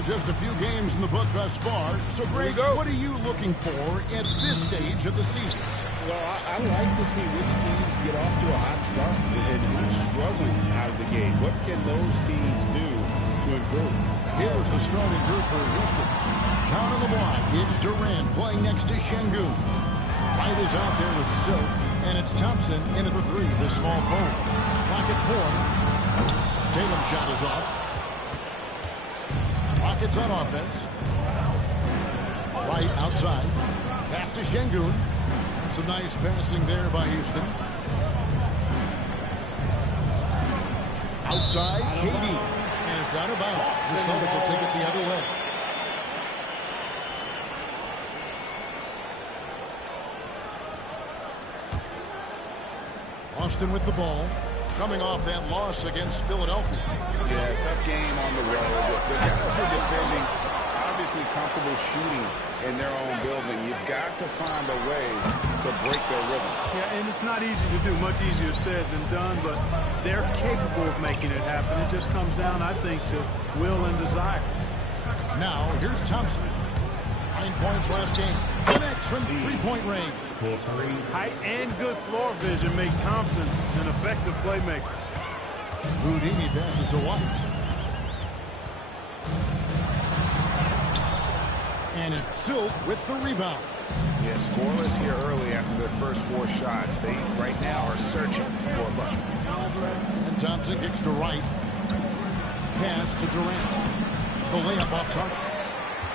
Yeah, just a few games in the book thus far. So, Greg, what are you looking for at this stage of the season? Well, I like to see which teams get off to a hot start and who's struggling out of the gate. What can those teams do to improve? Here's the starting group for Houston. Down on the block, it's Durant playing next to Şengün. White is out there with Silk, and it's Thompson into the three, the small forward. Clock at 4. Tatum's shot is off. Rockets on offense. White outside. Pass to Şengün. Some nice passing there by Houston. Outside, KD. And it's out of bounds. The Celtics will take it the other way. Boston with the ball. Coming off that loss against Philadelphia. Yeah, tough game on the road. The guys are defending, obviously comfortable shooting in their own building. You've got to find a way to break their rhythm. Yeah, and it's not easy to do. Much easier said than done, but they're capable of making it happen. It just comes down, I think, to will and desire. Now, here's Thompson. 9 points last game. Connects from three-point range. Height and good floor vision make Thompson an effective playmaker. Houdini passes to White. And it's Silk with the rebound. Yeah, scoreless here early after their first 4 shots. They, right now, are searching for a bucket. And Thompson kicks to right. Pass to Durant. The layup off target.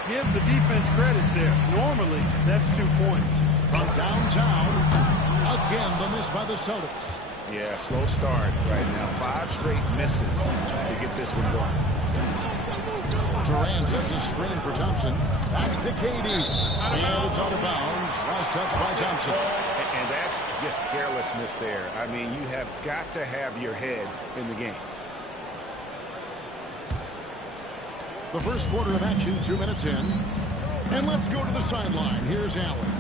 Give the defense credit there. Normally, that's 2 points. From downtown, again the miss by the Celtics. Yeah, slow start right now. 5 straight misses to get this one going. Durant sets a screen for Thompson. Back to KD. And it's out of bounds. Last touch by Thompson. And that's just carelessness there. I mean, you have got to have your head in the game. The first quarter of action, 2 minutes in. And let's go to the sideline. Here's Allen.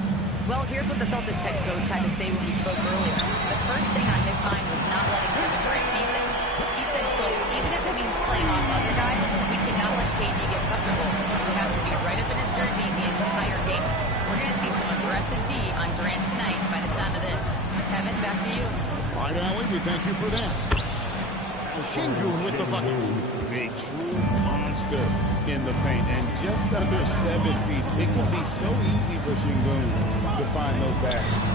Well, here's what the Celtics head coach had to say when we spoke earlier. The first thing on his mind was not letting Kevin Durant beat them. He said, quote, even if it means playing off other guys, we cannot let KD get comfortable. We have to be right up in his jersey the entire game. We're going to see some aggressive D on Durant tonight by the sound of this. Kevin, back to you. All right, Allen, we thank you for that. Şengün with the bucket. A true monster in the paint, and just under 7 feet. It can be so easy for Şengün to find those baskets.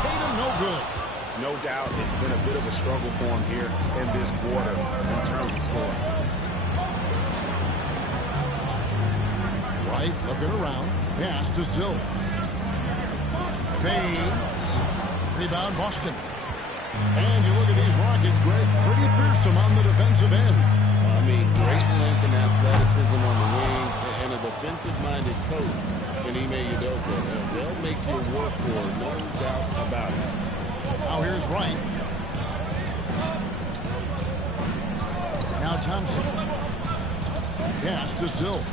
Tatum, no good. No doubt it's been a bit of a struggle for him here in this quarter in terms of scoring. Right, looking around. Pass to Silk. Fades. Rebound, Boston. And you look at these Rockets, Greg, pretty fearsome on the defensive end. I mean, great length and athleticism on the wings, and a defensive-minded coach in Ime Udoka. They'll make you work for it, no doubt about it. Now here's Wright. Now Thompson. Pass to Silk.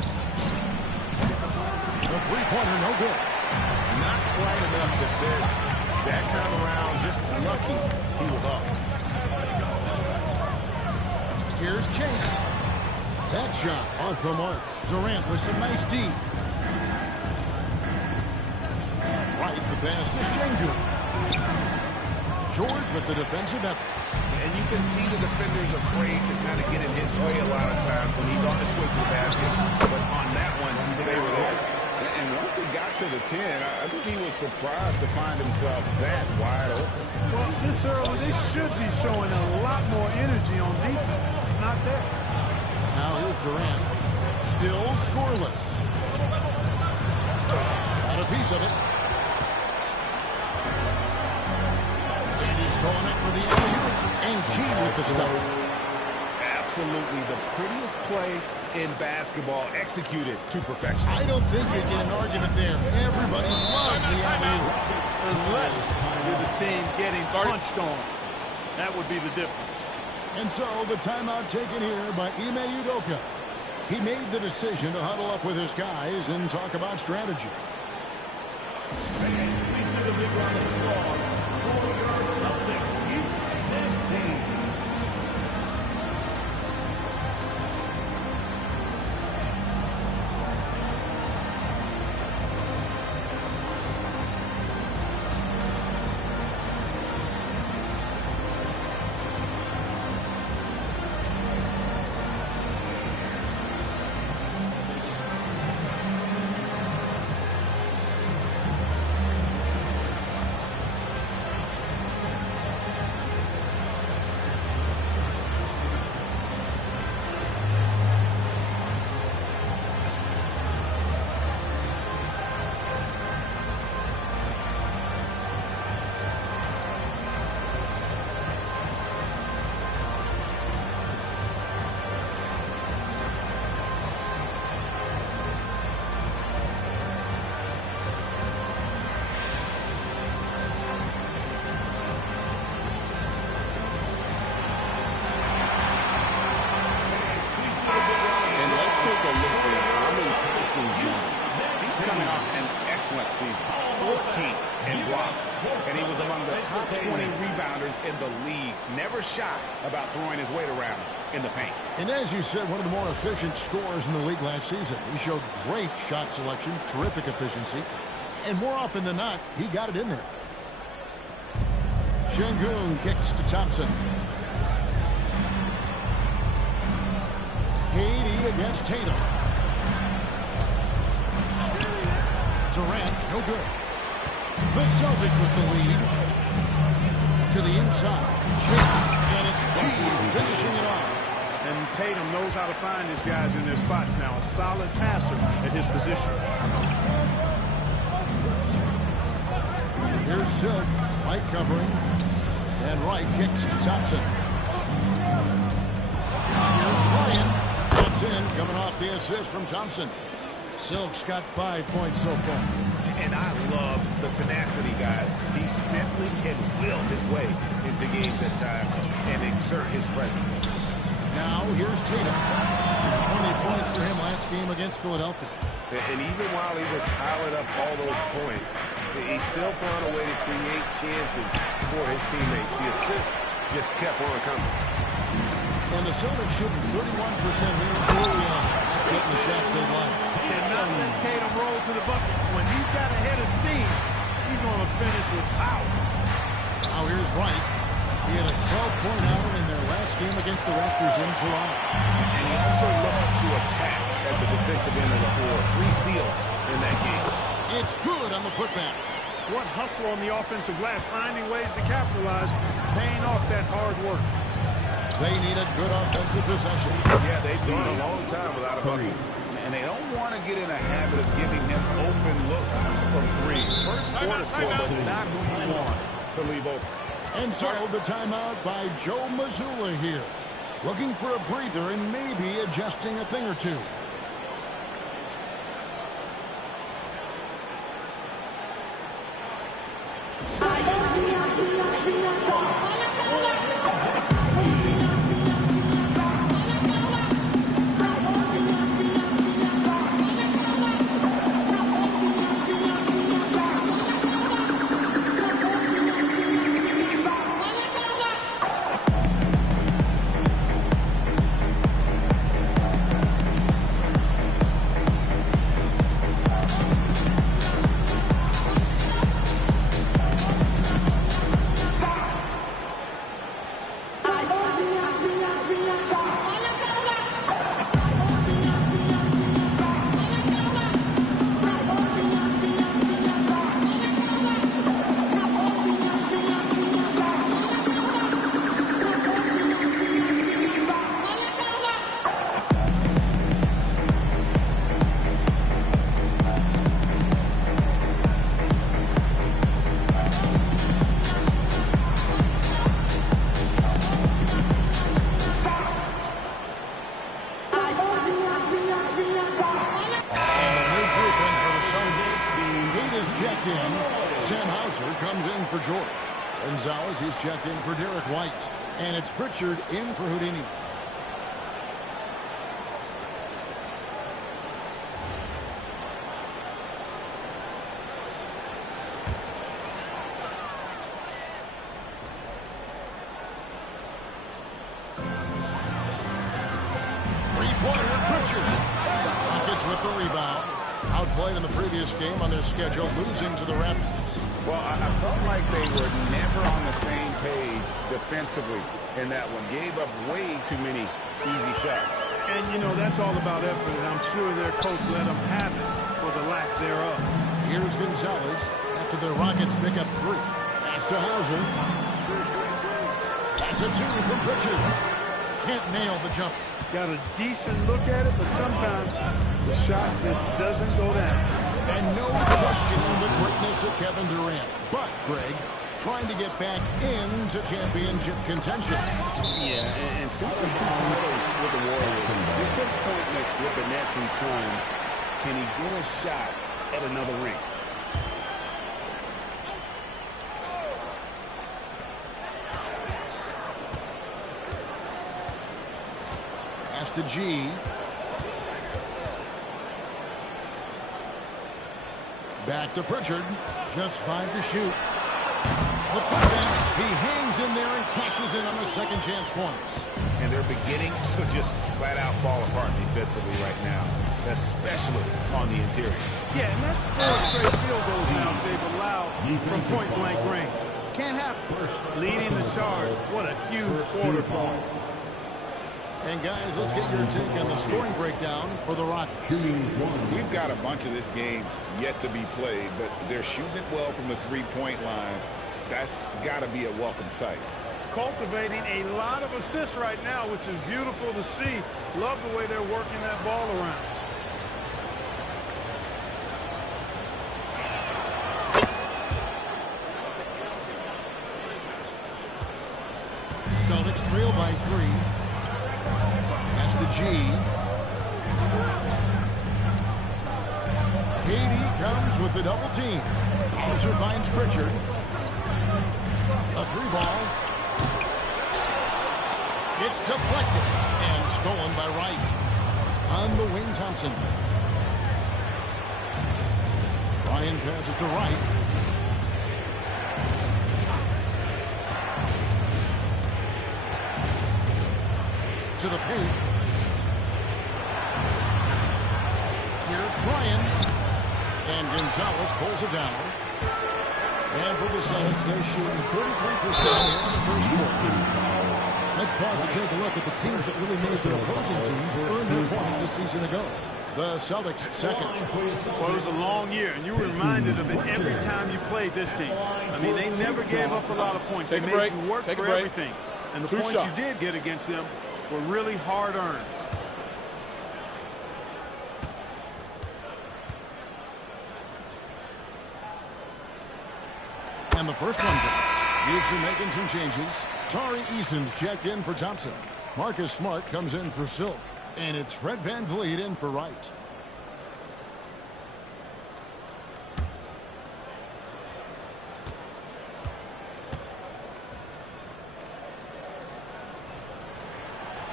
The three-pointer, no good. Not quite enough defense. That time around, just lucky he was off. Here's Chase. That shot off the mark. Durant with some nice D. Right, the pass to Şengün. George with the defensive effort. And you can see the defenders afraid to kind of get in his way a lot of times when he's on his way to the basket. But on that one, they were there. And once he got to the 10, I think he was surprised to find himself that wide open. Well, this early, they should be showing a lot more energy on defense. It's not there. Now here's Durant. Still scoreless. Got a piece of it. And he's drawing up for the alley-oop. And Key with the stuff. Absolutely the prettiest play in basketball, executed to perfection. I don't think you get an argument there. Everybody loves the alley-oop. Unless you're the team getting punched on. That would be the difference. And so the timeout taken here by Ime Udoka. He made the decision to huddle up with his guys and talk about strategy. excellent season. 14th in blocks. And he was among the top 20 rebounders in the league. Never shy about throwing his weight around in the paint. And as you said, one of the more efficient scorers in the league last season. He showed great shot selection, terrific efficiency, and more often than not, he got it in there. Şengün kicks to Thompson. KD against Tatum. Durant, no good. The Celtics with the lead. To the inside. Chase, and it's G finishing it off. And Tatum knows how to find his guys in their spots now. A solid passer at his position. Here's Silk. White covering. And Wright kicks to Thompson. Here's Bryant. That's in, coming off the assist from Thompson. Silk's got 5 points so far. And I love the tenacity, guys. He simply can will his way into games at times and exert his presence. Now, here's Tatum. 20 points for him last game against Philadelphia. And even while he was piling up all those points, he still found a way to create chances for his teammates. The assists just kept on coming. And the Celtics shooting 31% here early on, getting the shots they'd like. And not let Tatum roll to the bucket. When he's got a head of steam, he's going to finish with power. Now here's Wright. He had a 12-point outing in their last game against the Raptors in Toronto. And he also looked to attack at the defensive end of the floor. 3 steals in that game. It's good on the putback. What hustle on the offensive glass, finding ways to capitalize, paying off that hard work. They need a good offensive possession. Yeah, they've gone a long time without a bucket. And they don't want to get in a habit of giving him open looks from 3. First quarter score, but not who you want to leave open. And so the timeout by Joe Mazzulla here. Looking for a breather and maybe adjusting a thing or two. Gonzalez, he's checked in for Derek White. And it's Pritchard in for Houdini. Three-pointer, Pritchard. Rockets with the rebound. Outplayed in the previous game on their schedule, losing to the Raptors. Well, I felt like they were never on the same page defensively in that one. Gave up way too many easy shots. And, you know, that's all about effort, and I'm sure their coach let them have it for the lack thereof. Here's Gonzalez after the Rockets pick up 3. Pass to Hauser. That's a 2 from Pritchard. Can't nail the jumper. Got a decent look at it, but sometimes the shot just doesn't go down. And no questioning the greatness of Kevin Durant. But, Greg, trying to get back into championship contention. Yeah, and since there's 2 titles with the Warriors, disappointment with the Nets and Suns, can he get a shot at another ring? Pass to G. Back to Pritchard. Just 5 to shoot. The putback. He hangs in there and cashes in on the second chance points. And they're beginning to just flat out fall apart defensively right now, especially on the interior. Yeah, and that's 4 straight field goals now they've allowed from point-blank range. Can't happen. Leading the charge. What a huge quarter for him. And guys, let's get your take on the scoring breakdown for the Rockets. We've got a bunch of this game yet to be played, but they're shooting it well from the three-point line. That's got to be a welcome sight. Cultivating a lot of assists right now, which is beautiful to see. Love the way they're working that ball around. Celtics trail by 3. Pass to G. KD comes with the double team. Hauser finds Pritchard. A 3-ball. It's deflected and stolen by Wright. On the wing, Thompson. Ryan passes to Wright. To the paint. Here's Bryant. And Gonzalez pulls it down. And for the Celtics, they're shooting 33% here in the first quarter. Let's pause to take a look at the teams that really made their opposing teams earn their points a season ago. The Celtics second. Well, it was a long year, and you were reminded of it every time you played this team. I mean, they never gave up a lot of points. They made you work for everything. And the points you did get against them were really hard-earned. And the first one gets. Houston making some changes. Tari Eason's checked in for Thompson. Marcus Smart comes in for Silk. And it's Fred VanVleet in for Wright.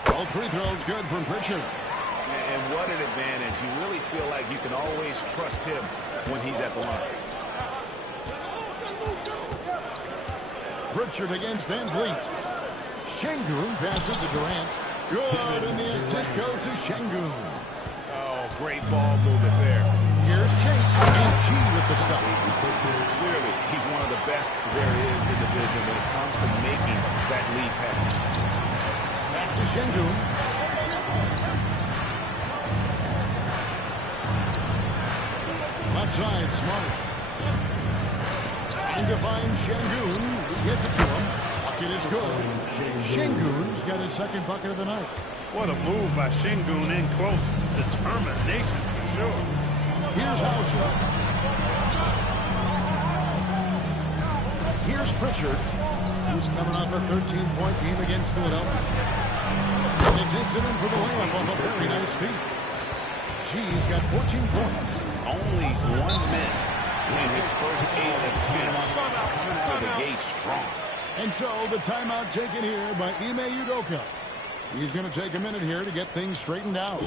All free throws good from Pritchard. And what an advantage. You really feel like you can always trust him when he's at the line. Pritchard against VanVleet. Şengün passes to Durant. Good, and the assist goes to Şengün. Oh, great ball movement there. Here's Chase, and G with the stop. Clearly, he's one of the best there is in the division when it comes to making that lead pass. Pass to Şengün. Left side, Smart. Trying to find Şengün. He gets it to him. Bucket is good. Şengün's got his second bucket of the night. What a move by Şengün in close. Determination for sure. Here's Hauser. Here's Pritchard. He's coming off a 13-point game against Philadelphia. And he takes it in for the layup off a very nice feed. G's got 14 points. Only one miss in his first 8 attempts. Coming out of the gate strong. And so the timeout taken here by Ime Udoka. He's going to take a minute here to get things straightened out.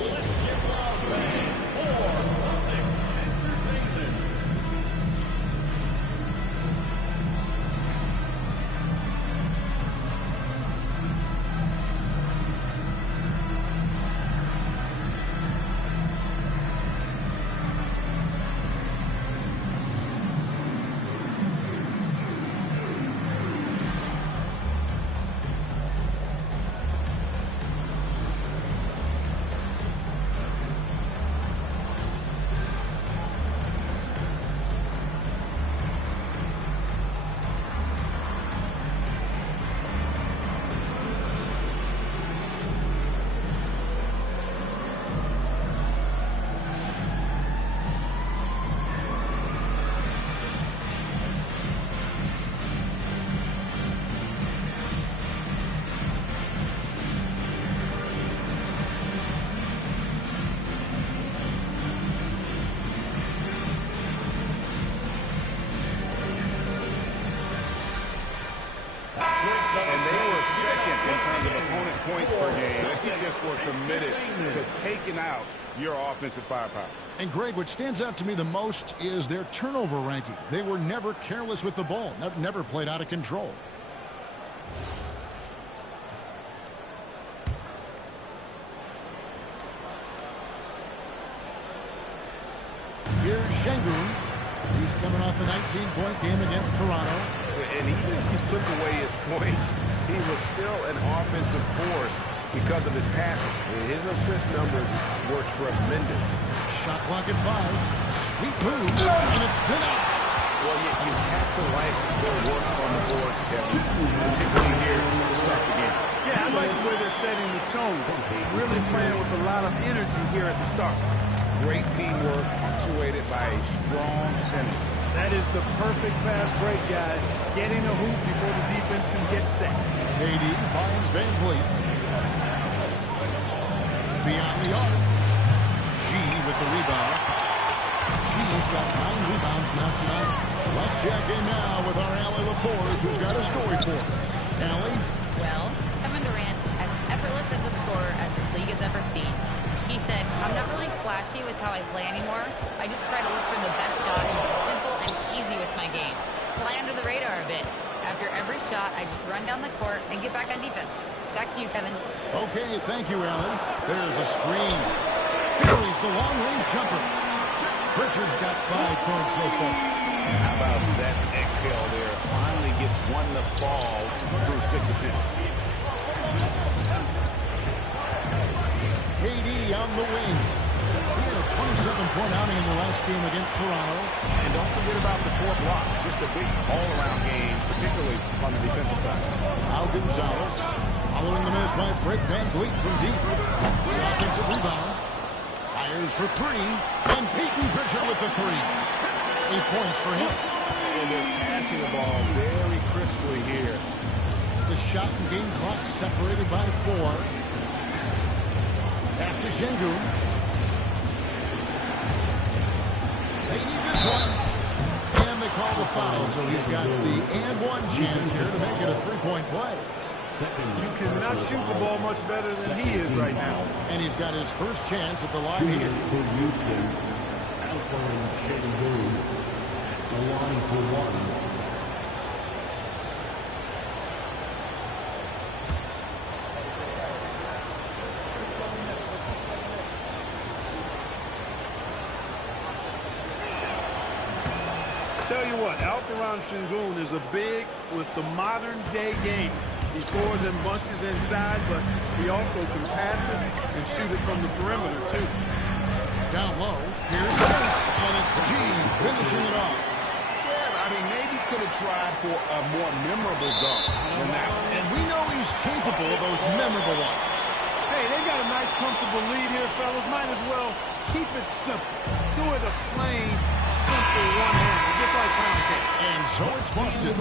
And they were second in terms of opponent points per game. They just were committed to taking out your offensive firepower. And Greg, what stands out to me the most is their turnover ranking. They were never careless with the ball, never played out of control. Here's Şengün. He's coming off a 19-point game against Toronto. And even if you took away his points, he was still an offensive force because of his passing. His assist numbers were tremendous. Shot clock at 5. Sweet move, and it's denied. Well, you have to like their work on the boards, Kevin, particularly here to start the game. Yeah, I like the way they're setting the tone. Really playing with a lot of energy here at the start. Great teamwork, punctuated by a strong finish. That is the perfect fast break, guys. Getting a hoop before the defense can get set. KD finds Van Vliet. Beyond the arc. G with the rebound. G's got 9 rebounds now tonight. Let's check in now with our Allie LaForce, who's got a story for us. Allie? Well, Kevin Durant, as effortless as a scorer as this league has ever seen. He said, I'm not really flashy with how I play anymore. I just try to look for the best shot and be simple and easy with my game. Fly under the radar a bit. After every shot, I just run down the court and get back on defense. Back to you, Kevin. Okay, thank you, Allie. There's a screen. Here is the long-range jumper. Pritchard's got 5 points so far. How about that exhale there? Finally gets one to fall through 6 attempts. KD on the wing. He had a 27-point outing in the last game against Toronto. And don't forget about the 4 blocks. Just a big all-around game, particularly on the defensive side. Al Gonzalez following the miss by Fred Van Vliet from deep. The offensive rebound. Fires for 3. And Peyton Pritchard with the 3. 8 points for him. And they're passing the ball very crisply here. The shot and game clock separated by 4. After Şengün. They need this one. And they call the foul, so he's got the and 1 chance here to make it a 3-point play. You cannot shoot the ball much better than he is right now. And he's got his first chance at the line here. For Houston, Alperen Şengün, the line for 1. Tell you what, Alperen Şengün is a big with the modern-day game. He scores in bunches inside, but he also can pass it and shoot it from the perimeter, too. Down low, here's Chase, and it's G finishing it off. Yeah, I mean, maybe could have tried for a more memorable dunk than that one. And we know he's capable of those memorable ones. Hey, they got a nice, comfortable lead here, fellas. Might as well keep it simple. Do it a plain, simple one-hander, just like pound cake. And so it's Boston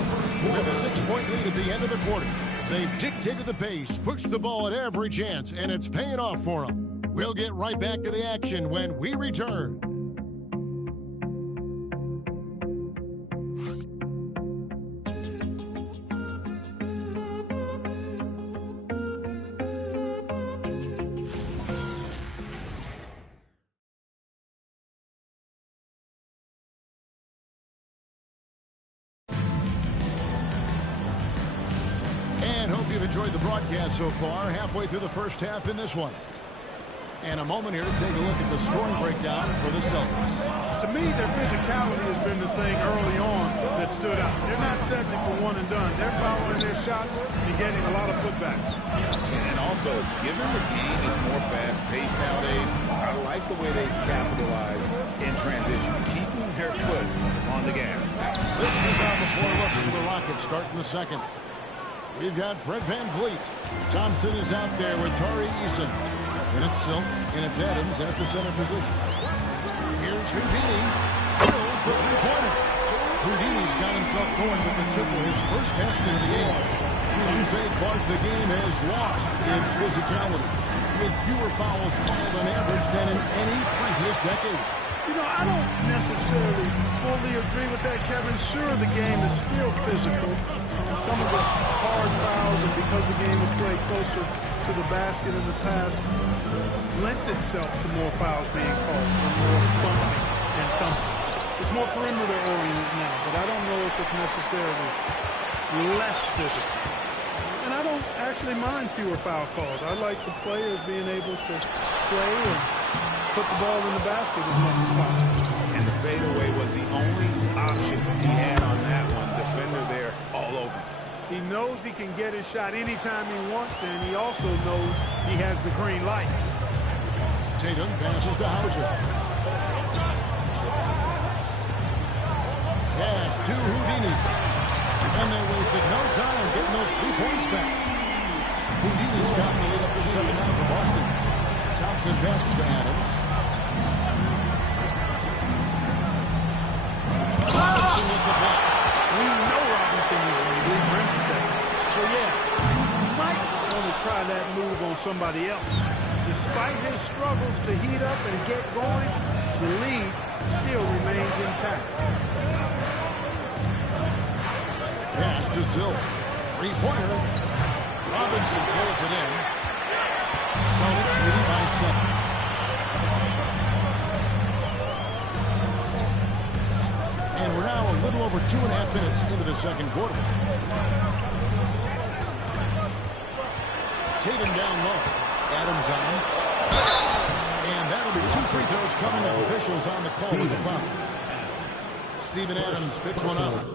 with a 6-point lead at the end of the quarter. They've dictated the pace, pushed the ball at every chance, and it's paying off for them. We'll get right back to the action when we return. Enjoyed the broadcast so far, halfway through the first half in this one. And a moment here to take a look at the scoring breakdown for the Celtics. To me, their physicality has been the thing early on that stood out. They're not settling for one and done. They're following their shots and getting a lot of putbacks. And also, given the game is more fast-paced nowadays, I like the way they've capitalized in transition, keeping their foot on the gas. This is how the floor looks for the Rockets starting the second. We've got Fred Van Vliet. Thompson is out there with Tari Eason. And it's Silk, and it's Adams at the center position. Here's Houdini. Drills the three-pointer. Houdini's got himself going with the triple, his first basket of the game. Some say Clark, the game has lost its physicality, with fewer fouls called on average than in any previous decade. You know, I don't necessarily fully agree with that, Kevin. Sure, the game is still physical. Some of the hard fouls, and because the game is played closer, to the basket in the past lent itself to more fouls being called, and more bumping and thumping. It's more perimeter oriented now, but I don't know if it's necessarily less physical. And I don't actually mind fewer foul calls. I like the players being able to play and put the ball in the basket as much as possible. And the fadeaway was the only option he had on that one. Defender there all over. He knows he can get his shot anytime he wants, and he also knows he has the green light. Tatum passes to Hauser. Pass to Houdini. And they wasted no time getting those 3 points back. Houdini's got the lead up to 7 now for Boston. Thompson passes to Adams. Robinson with the block. We know Robinson is an elite rim protector. So, yeah, you might want to try that move on somebody else. Despite his struggles to heat up and get going, the lead still remains intact. Pass to Silk. 3-pointer. Robinson pulls it in. Celtics leading by 7. And we're now a little over 2.5 minutes into the second quarter. Tatum down low. Adams on. And that'll be 2 free throws coming up. Officials on the call with the foul. Steven Adams picks one up.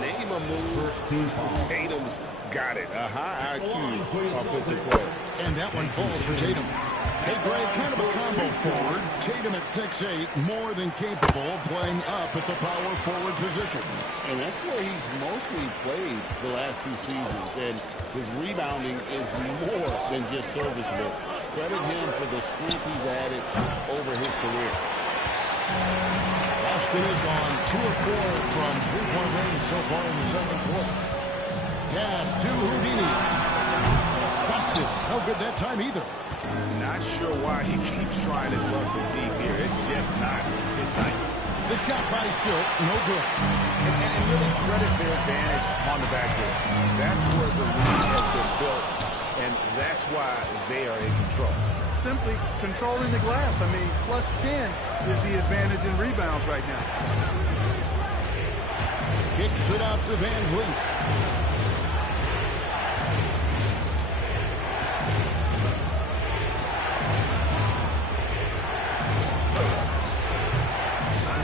Name a move. Tatum's got it. A high IQ offensive play. And that one falls for Tatum. Hey, Greg, kind of a combo forward. Tatum at 6'8", more than capable of playing up at the power forward position. And that's where he's mostly played the last 2 seasons. And his rebounding is more than just serviceable. Credit him for the strength he's added over his career. Boston is on 2 of 4 from 3-point range so far in the second quarter. Pass to Houdini. Busted. No good that time either. Not sure why he keeps trying his luck from deep here. It's just not his night. The shot by Silk, no good. And really credit their advantage on the backcourt. That's where the lead has been built, and that's why they are in control. Simply controlling the glass. I mean, plus 10 is the advantage in rebounds right now. Kicks it out to Van Vliet.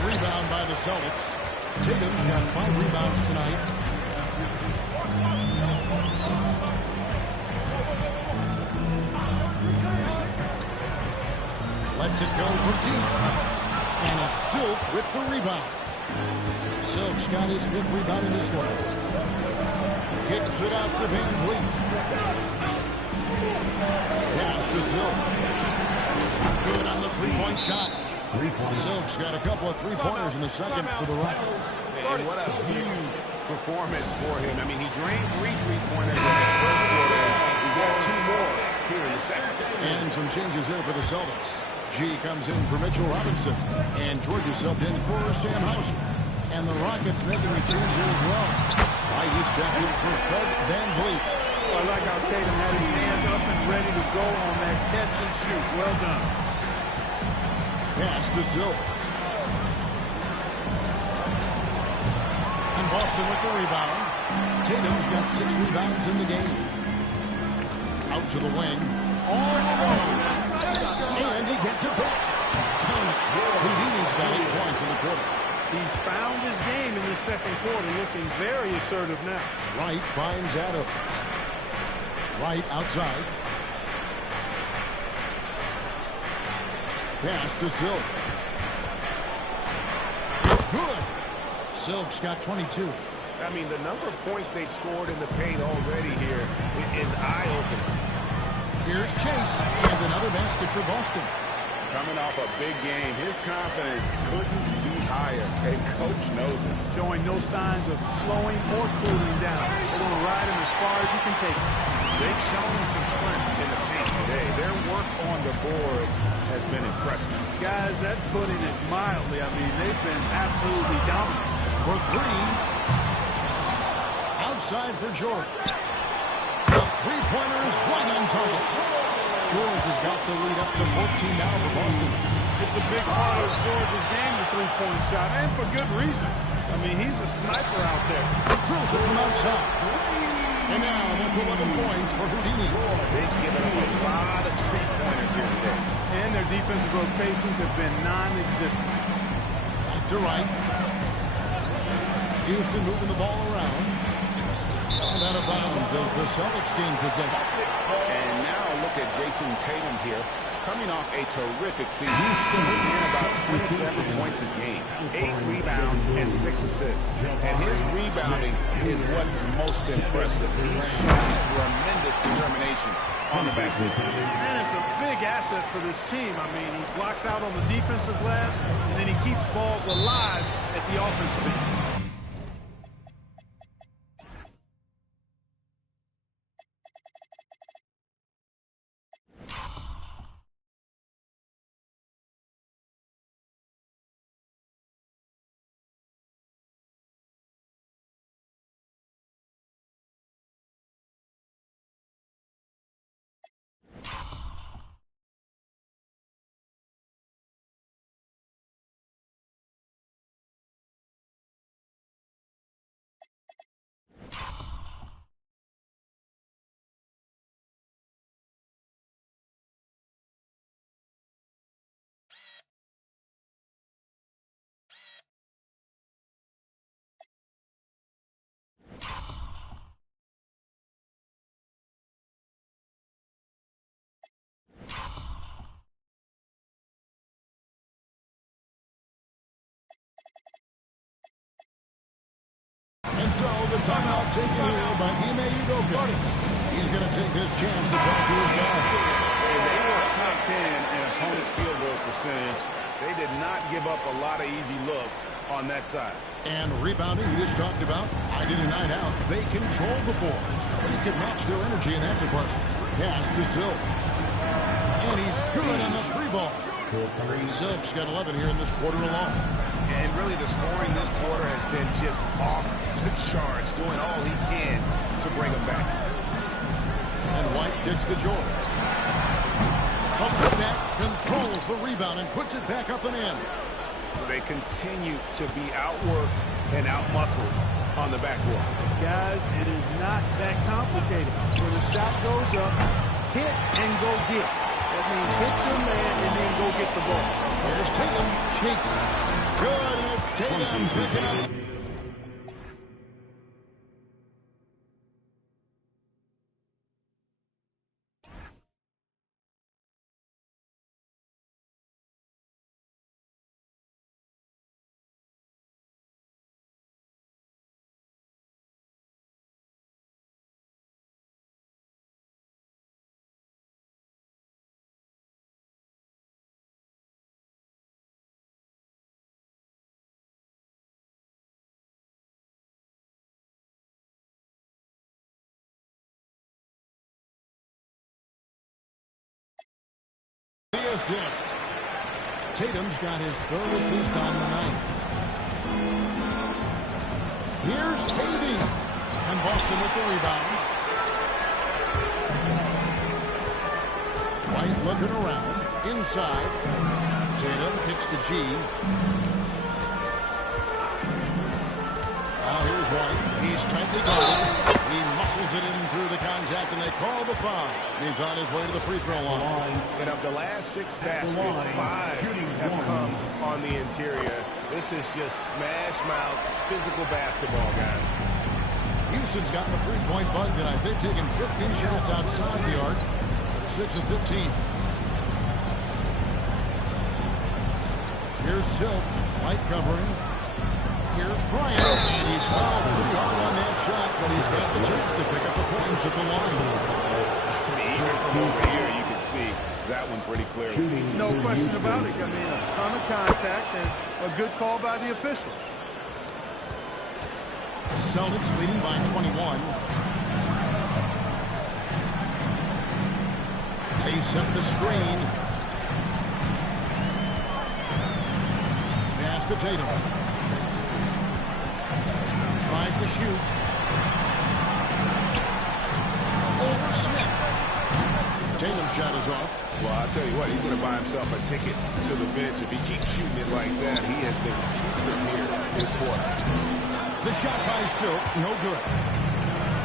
Rebound by the Celtics. Tatum's got 5 rebounds tonight. Lets it go from deep. And it's Silk with the rebound. Silk's got his 5th rebound in this one. Kicks it out to Van Vliet. Pass to Silk. Good on the 3-point shot. Silk's got a couple of 3-pointers in the second for the Rockets. And what a huge performance for him. I mean, he drained 3 3-pointers in the first quarter. He's got 2 more here in the second. And some changes here for the Celtics. G comes in for Mitchell Robinson. And Georgia subbed in for Sam Hauser. And the Rockets making a change here as well. He stepped in for Fred Van Vliet. I like how Tatum had his hands up and ready to go on that catch and shoot. Well done. Pass to Silk. And Boston with the rebound. Tatum's got 6 rebounds in the game. Out to the wing. All alone. And he gets it back. Houdini's got 8 points in the quarter. He's found his game in the second quarter, looking very assertive now. Wright finds Adams. Wright outside. Pass to Silk. It's good. Silk's got 22. I mean, the number of points they've scored in the paint already here is eye-opening. Here's Chase, and another basket for Boston. Coming off a big game, his confidence couldn't be higher, and Coach knows it. Showing no signs of slowing or cooling down. They're going to ride him as far as you can take him. They've shown some strength in the paint today. Their work on the boards has been impressive. Guys, that's putting it mildly. I mean, they've been absolutely dominant. For three. Outside for George. The three-pointer is right on target. George has got the lead up to 14 now for Boston. It's a big part of George's game, the three-point shot, and for good reason. I mean, he's a sniper out there. Drills it from outside. And now that's 11 points for Houdini. They've given up a lot of three-pointers here today. And their defensive rotations have been non-existent. Back to Wright. Houston moving the ball around. And out of bounds as the Celtics gain possession. And now look at Jason Tatum here, coming off a terrific season. And about 27 points a game, 8 rebounds, and 6 assists. And his rebounding is what's most impressive. He's shown tremendous determination on the backcourt. And it's a big asset for this team. I mean, he blocks out on the defensive glass, and then he keeps balls alive at the offensive end. And so the timeout taken here by Ime Udoka. He's going to take this chance to talk to his guy. They were top 10 in opponent field goal percentage. They did not give up a lot of easy looks on that side. And rebounding, we just talked about. I did a night out. They controlled the boards. Nobody could match their energy in that department. Pass to Silk. And he's good on the three ball. Silk's got 11 here in this quarter alone. And really the scoring this quarter has been just off the charts, doing all he can to bring them back. And White gets to George. Comes with that, controls the rebound and puts it back up and in. They continue to be outworked and outmuscled on the backboard. Guys, it is not that complicated. When the shot goes up, hit and go get. That means hit your man and then go get the ball. Here's Tatum. Cheeks. Good, and it's Tatum picking up. The assist. Tatum's got his third assist on the night. Here's KD. And Boston with the rebound. White looking around. Inside. Tatum kicks to G. Now here's White. He's tightly guarded. He muscles it in through the contact, and they call the foul. He's on his way to the free throw line. And of the last 6 baskets, 5 have come on the interior. This is just smash-mouth physical basketball, guys. Houston's gotten the three-point bug tonight. They've taken 15 shots outside the arc. 6 of 15. Here's Silk, light covering. Here's Bryant, and he's fouled pretty hard on that shot, but he's got the chance to pick up the points at the line. Even from over here, you can see that one pretty clearly. No question about it. I mean, a ton of contact and a good call by the officials. Celtics leading by 21. They set the screen. Pass to Tatum. 5 to shoot. Over Smith. Tatum's shot is off. Well, I'll tell you what, he's going to buy himself a ticket to the bench. If he keeps shooting it like that, he has been putrid here this quarter. The shot by Silk, no good.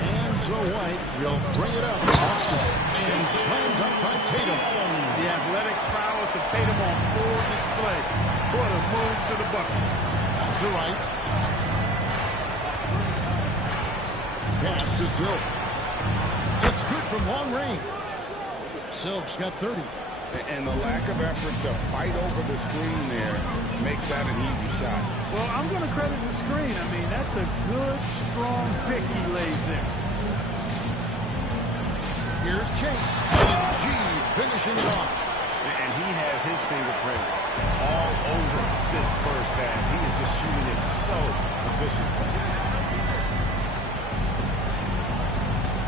And so White will bring it up. And slammed up by Tatum. The athletic prowess of Tatum on full display. What a move to the bucket. Out to right. Pass to Silk. It's good from long range. Silk's got 30. And the lack of effort to fight over the screen there makes that an easy shot. Well, I'm going to credit the screen. I mean, that's a good, strong pick he lays there. Here's Chase. G finishing it off. And he has his fingerprints all over this first half. He is just shooting it so efficiently.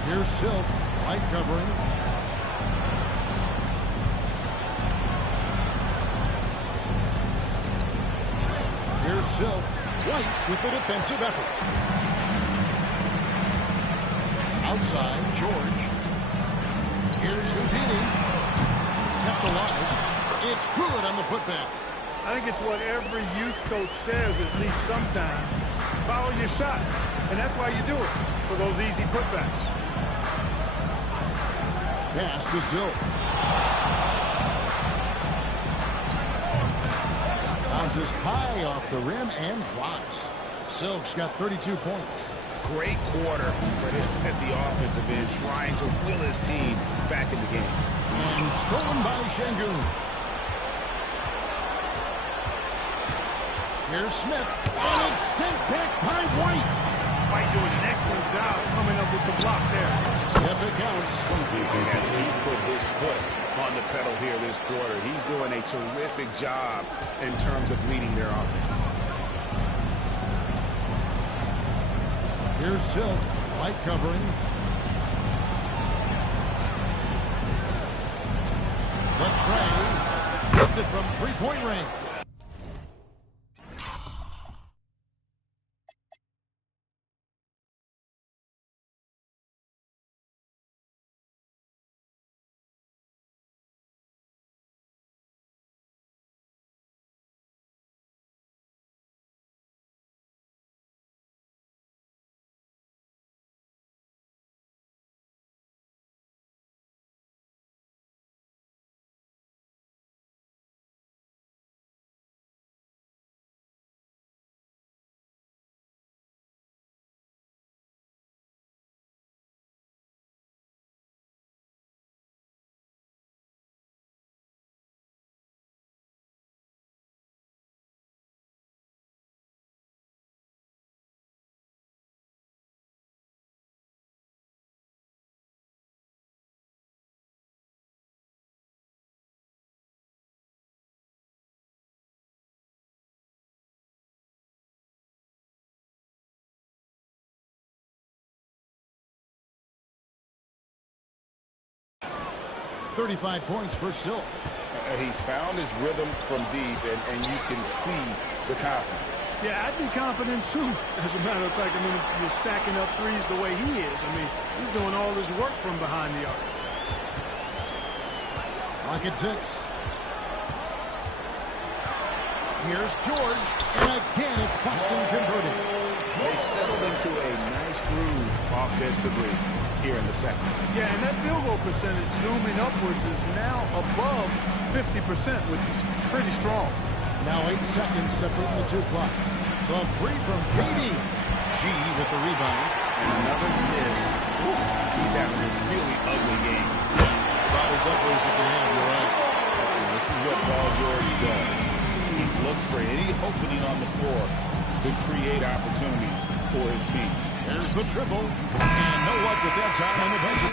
Here's Silk, light covering. Here's Silk, White with the defensive effort. Outside, George. Here's Houdini. Kept alive. It's good on the putback. I think it's what every youth coach says, at least sometimes. Follow your shot. And that's why you do it, for those easy putbacks. Pass to Silk. Bounces high off the rim and drops. Silk's got 32 points. Great quarter for him at the offensive end, trying to will his team back in the game. And stolen by Şengün. Here's Smith. And it's sent back by White. White doing an excellent job coming up with the block there. Yep, it counts. As he put his foot on the pedal here this quarter, he's doing a terrific job in terms of leading their offense. Here's Silk, light covering. The tray gets it from three-point range. .35 points for Silk. He's found his rhythm from deep, and you can see the confidence. Yeah, I'd be confident too. As a matter of fact, I mean, if you're stacking up threes the way he is, I mean, he's doing all his work from behind the arc. Clock at 6. Here's George, and again it's Boston converted. They've settled into a nice groove offensively here in the second. Yeah, and that field goal percentage zooming upwards is now above 50%, which is pretty strong. Now 8 seconds separating the two clocks. The three from KD. G with the rebound. And another miss. Ooh, he's having a really ugly game. About as ugly as you can have, you're right. And this is what Paul George does. He looks for any opening on the floor to create opportunities for his team. There's the triple. And no luck with that time on the buzzer.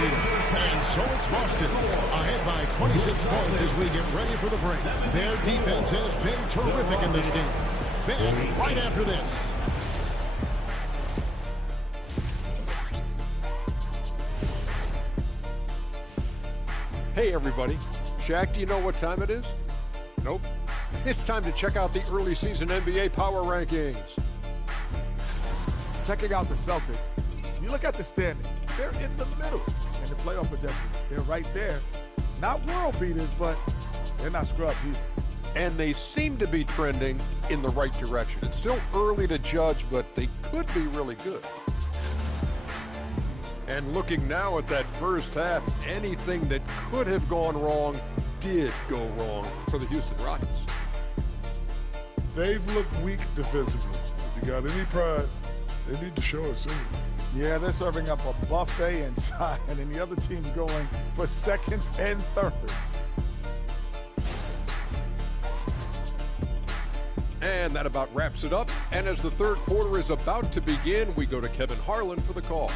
And so it's Boston ahead by 26 points as we get ready for the break. Their defense has been terrific in this game. Back right after this. Hey everybody, Shaq, do you know what time it is? Nope. It's time to check out the early season NBA Power Rankings. Checking out the Celtics. You look at the standings, they're in the middle. And the playoff projections, they're right there. Not world beaters, but they're not scrubs either. And they seem to be trending in the right direction. It's still early to judge, but they could be really good. And looking now at that first half, anything that could have gone wrong did go wrong for the Houston Rockets. They've looked weak defensively. If you got any pride, they need to show it soon. Yeah, they're serving up a buffet inside, and the other team's going for seconds and thirds. And that about wraps it up. And as the third quarter is about to begin, we go to Kevin Harlan for the call.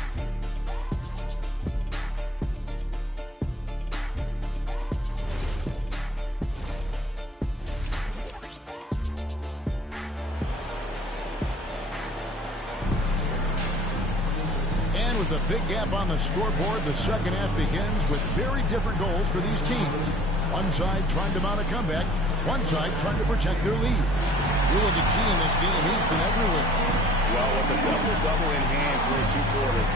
With a big gap on the scoreboard, the second half begins with very different goals for these teams. One side trying to mount a comeback, one side trying to protect their lead. You look at G in this game, he's been everywhere. Well, with a double-double in hand through 2 quarters,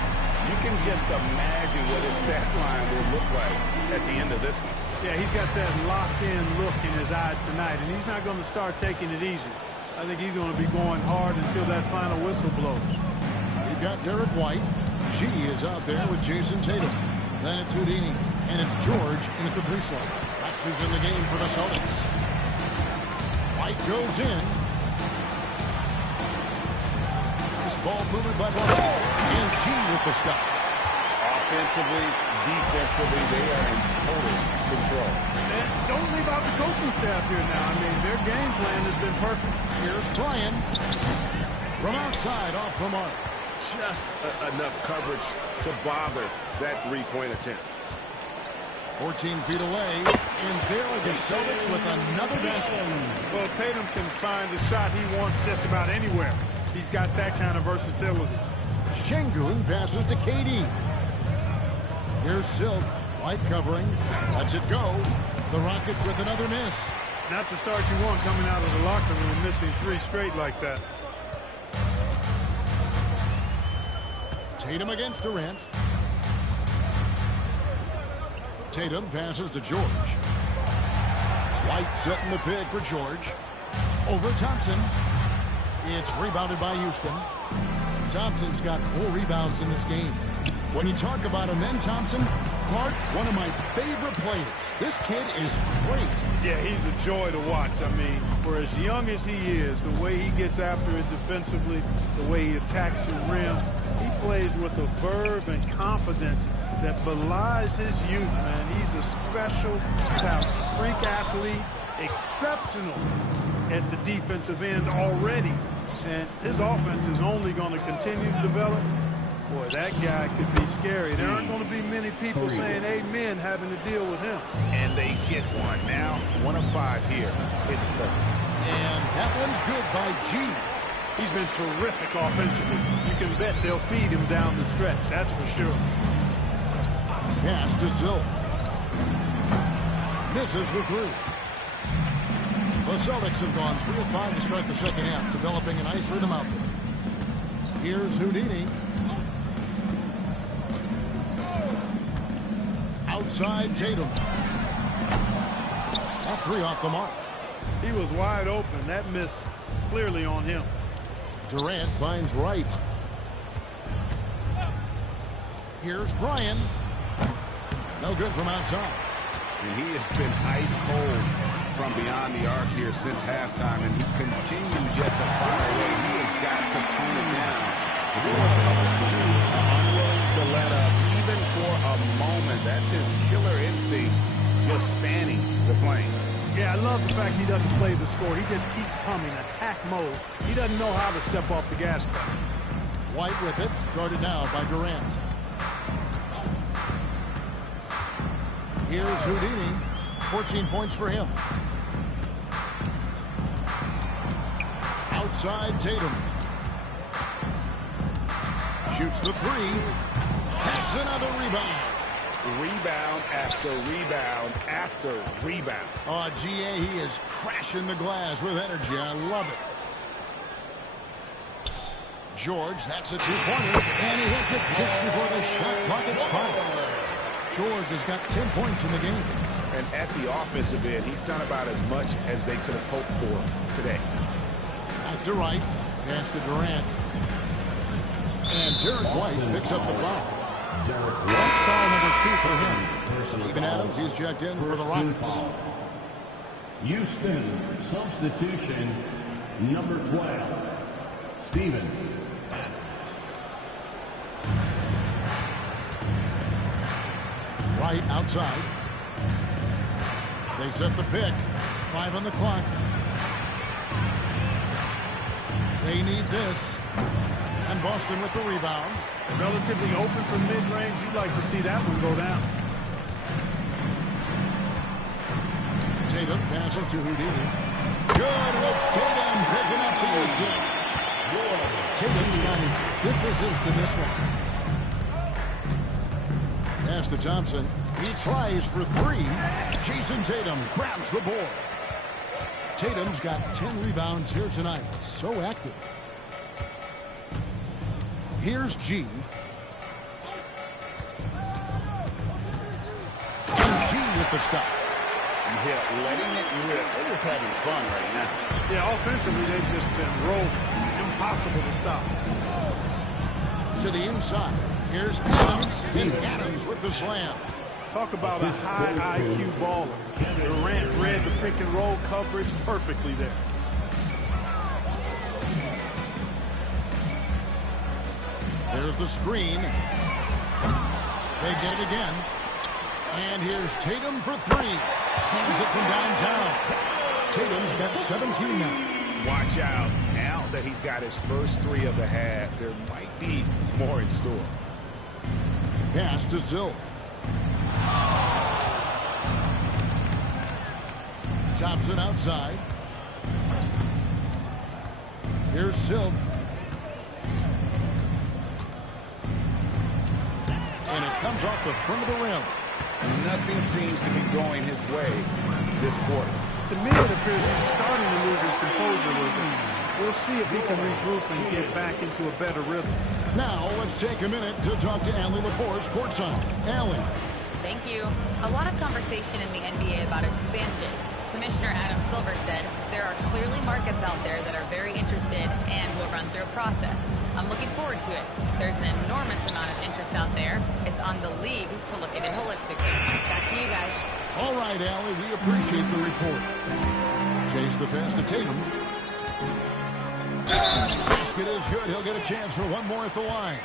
you can just imagine what his stat line will look like at the end of this one. Yeah, he's got that locked-in look in his eyes tonight, and he's not going to start taking it easy. I think he's going to be going hard until that final whistle blows. You've got Derek White. G is out there with Jason Tatum. Then it's Houdini, and it's George in at the 3 slot. Rex is in the game for the Celtics. White goes in. This ball moving by White. And G with the stuff. Offensively, defensively, they are in total control. And don't leave out the coaching staff here now. I mean, their game plan has been perfect. Here's Bryan. From outside, off the mark. Just enough coverage to bother that 3-point attempt. 14 feet away, and there are the Celtics with another basket. Well, Tatum can find the shot he wants just about anywhere. He's got that kind of versatility. Şengün passes to KD. Here's Silk, White covering, lets it go. The Rockets with another miss. Not the start you want coming out of the locker room, missing 3 straight like that. Tatum against Durant. Tatum passes to George. White setting the pick for George. Over Thompson. It's rebounded by Houston. Thompson's got 4 rebounds in this game. When you talk about Amen Thompson, Clark, one of my favorite players. This kid is great. Yeah, he's a joy to watch. I mean, for as young as he is, the way he gets after it defensively, the way he attacks the rim, he plays with a verve and confidence that belies his youth, man. He's a special talent, freak athlete, exceptional at the defensive end already. And his offense is only going to continue to develop. Boy, that guy could be scary. There aren't going to be many people saying amen having to deal with him. And they get one now. 1 of 5 here in the third. And that one's good by G. He's been terrific offensively. You can bet they'll feed him down the stretch. That's for sure. Pass to Silk. Misses the 3. The Celtics have gone 3 of 5 to start the second half, developing a nice rhythm out there. Here's Houdini. Outside Tatum. That 3 off the mark. He was wide open. That miss clearly on him. Durant finds Wright. Here's Bryan. No good from outside. And he has been ice cold from beyond the arc here since halftime, and he continues yet to fire away. He has got to tone it down. If he wants to help his team, unwilling to let up even for a moment. That's his killer instinct, just fanning the flames. Yeah, I love the fact he doesn't play the score. He just keeps coming, attack mode. He doesn't know how to step off the gas pedal. White with it, guarded now by Durant. Here's Houdini. 14 points for him. Outside Tatum. Shoots the 3. Has another rebound. Rebound after rebound after rebound. Oh, GA, he is crashing the glass with energy. I love it. George, that's a 2-pointer, and he hits it just before the shot clock expires. George has got 10 points in the game. And at the offensive end, he's done about as much as they could have hoped for today. Back to Wright. Pass to Durant. And Derek White picks up the foul. That's foul number 2 for him. Steven Adams, he's checked in for the Rockets. Houston, substitution, number 12, Steven. Wright outside. They set the pick. 5 on the clock. They need this. And Boston with the rebound. Relatively open from mid-range. You'd like to see that one go down. Tatum passes to Houdini. Good with Tatum picking up the assist. Tatum's got his 5th assist in this one. Pass to Thompson. He tries for 3. Jason Tatum grabs the board. Tatum's got 10 rebounds here tonight. So active. Here's G. And G with the stop. Yeah, letting it rip. They're just having fun right now. Yeah, offensively, they've just been rolling. Impossible to stop. To the inside. Here's Adams. And Adams with the slam. Talk about a high IQ baller. Durant read the pick and roll coverage perfectly there. There's the screen. They get it again. And here's Tatum for 3. Hands it from downtown. Tatum's got 17 now. Watch out. Now that he's got his first 3 of the half, there might be more in store. Pass to Silk. Thompson outside. Here's Silk. And it comes off the front of the rim. Nothing seems to be going his way this quarter. To me, it appears he's starting to lose his composure a little bit. We'll see if he can regroup and get back into a better rhythm. Now, let's take a minute to talk to Allie LaForce courtside. Allie. Thank you. A lot of conversation in the NBA about expansion. Commissioner Adam Silver said there are clearly markets out there that are very interested and will run through a process. I'm looking forward to it. There's an enormous amount of interest out there. It's on the league to look at it holistically. Back to you guys. All right, Allie, we appreciate the report. Chase the pass to Tatum. Basket is good. He'll get a chance for one more at the line.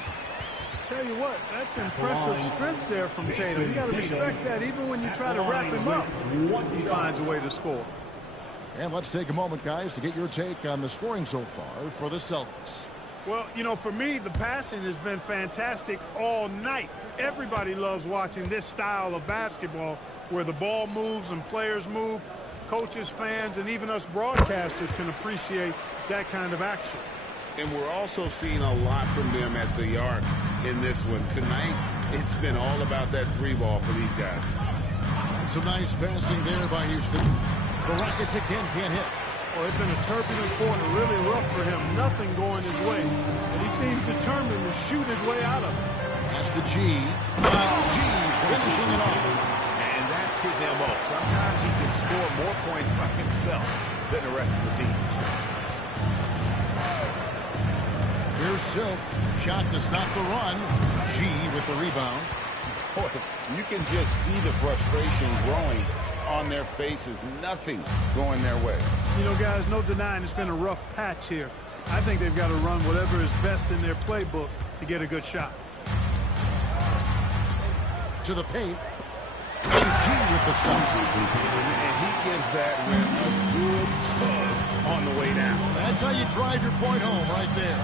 Tell you what, that's impressive strength there from Tatum. You got to respect that. Even when you try to wrap him up, he finds a way to score. And let's take a moment, guys, to get your take on the scoring so far for the Celtics. Well, you know, for me, the passing has been fantastic all night. Everybody loves watching this style of basketball where the ball moves and players move. Coaches, fans, and even us broadcasters can appreciate that kind of action. And we're also seeing a lot from them at the arc in this one. Tonight, it's been all about that 3 ball for these guys. And some nice passing there by Houston. The Rockets again can't hit. Well, it's been a turbulent quarter, really rough for him. Nothing going his way. And he seems determined to shoot his way out of it. That's the G. G finishing it off. And that's his MO. Sometimes he can score more points by himself than the rest of the team. Here's Silk. Shot to stop the run. G with the rebound. Boy, you can just see the frustration growing on their faces. Nothing going their way. You know, guys, no denying it's been a rough patch here. I think they've got to run whatever is best in their playbook to get a good shot. To the paint. And G with the stop. And he gives that rim a good tug on the way down. That's how you drive your point home right there.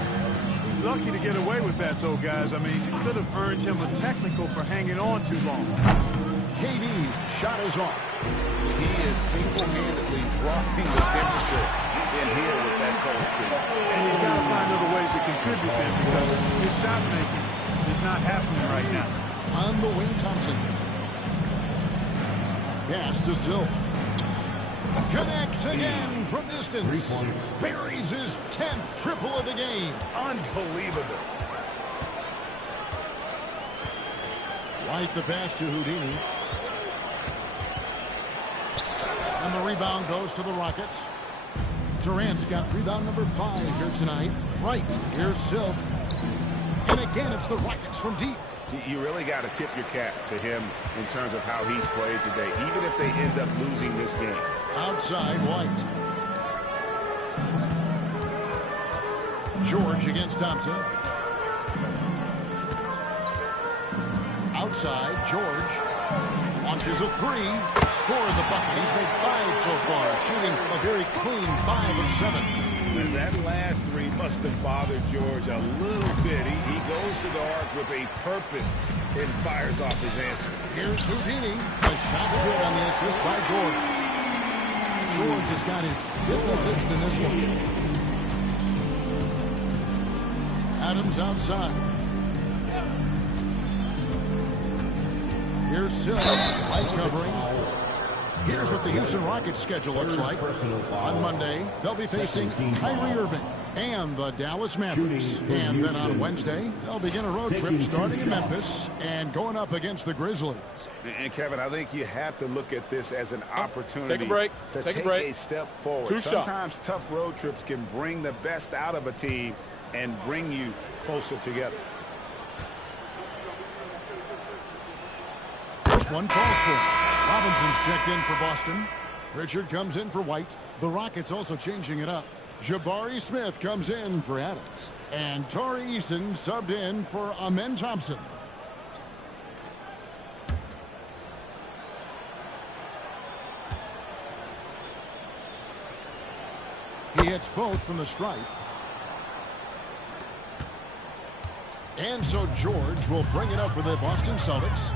He's lucky to get away with that, though, guys. I mean, you could have earned him a technical for hanging on too long. KD's shot is off. He is single-handedly dropping the temperature in here with that cold streak. And he's got to find other ways to contribute then, because his shot making is not happening right now. On the wing, Thompson. Pass to Silk. Connects again from distance. Buries his 10th triple of the game. Unbelievable. White the pass to Houdini. And the rebound goes to the Rockets. Durant's got rebound number 5 here tonight. Right, here's Silk. And again, it's the Rockets from deep. You really got to tip your cap to him in terms of how he's played today, even if they end up losing this game. Outside, White. George against Thompson. Outside, George launches a 3. Scored the bucket. He's made 5 so far, shooting a very clean 5 of 7. And that last 3 must have bothered George a little bit. He goes to the arc with a purpose and fires off his answer. Here's Houdini. The shot's good on the assist by George. George has got his 5th assist in this one. Adams outside. Here's Silk. Light covering. Here's what the Houston Rockets schedule looks like. On Monday, they'll be facing Kyrie Irving and the Dallas Mavericks. And then on Wednesday, they'll begin a road trip starting in Memphis and going up against the Grizzlies. And Kevin, I think you have to look at this as an opportunity Take a break. to Take take a step forward. Sometimes tough road trips can bring the best out of a team and bring you closer together. First one falls for him. Robinson's checked in for Boston. Pritchard comes in for White. The Rockets also changing it up. Jabari Smith comes in for Adams. And Tari Eason subbed in for Amen Thompson. He hits both from the stripe. And so George will bring it up for the Boston Celtics.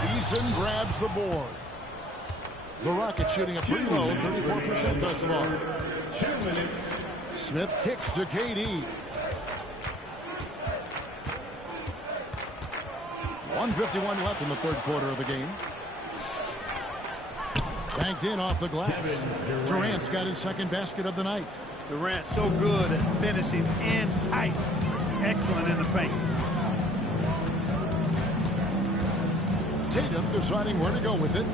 Eason grabs the board. The Rockets shooting a pretty low, 34% thus far. Smith kicks to KD. 1:51 left in the third quarter of the game. Banked in off the glass. Durant's got his second basket of the night. Durant so good at finishing in tight. Excellent in the paint. Tatum deciding where to go with it.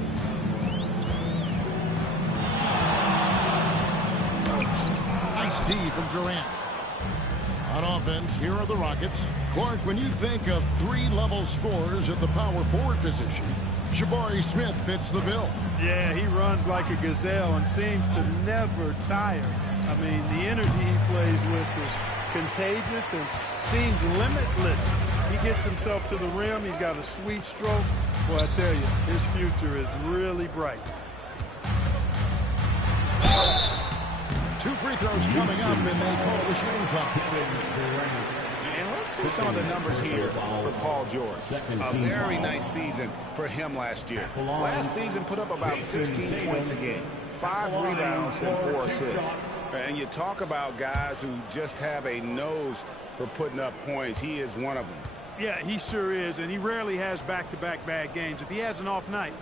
Nice D from Durant. On offense, here are the Rockets. Clark, when you think of 3-level scorers at the power forward position, Jabari Smith fits the bill. Yeah, he runs like a gazelle and seems to never tire. I mean, the energy he plays with is contagious and seems limitless. He gets himself to the rim. He's got a sweet stroke. Boy, I tell you, his future is really bright. 2 free throws coming up, and they call the shooting foul. And let's see some of the numbers here for Paul George. A very nice season for him last year. Last season put up about 16 points a game, 5 rebounds and 4 assists. And you talk about guys who just have a nose for putting up points. He is one of them. Yeah, he sure is, and he rarely has back-to-back bad games. If he has an off night,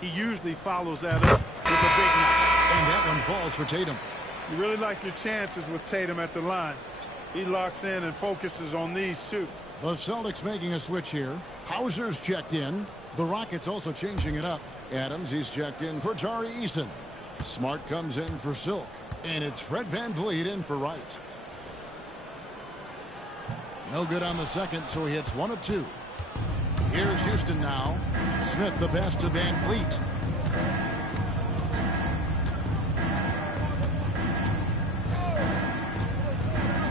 he usually follows that up with a big night. And that one falls for Tatum. You really like your chances with Tatum at the line. He locks in and focuses on these two. The Celtics making a switch here. Hauser's checked in. The Rockets also changing it up. Adams, he's checked in for Tari Eason. Smart comes in for Silk. And it's Fred VanVleet in for Wright. No good on the second, so he hits 1 of 2. Here's Houston now. Smith the pass to VanVleet.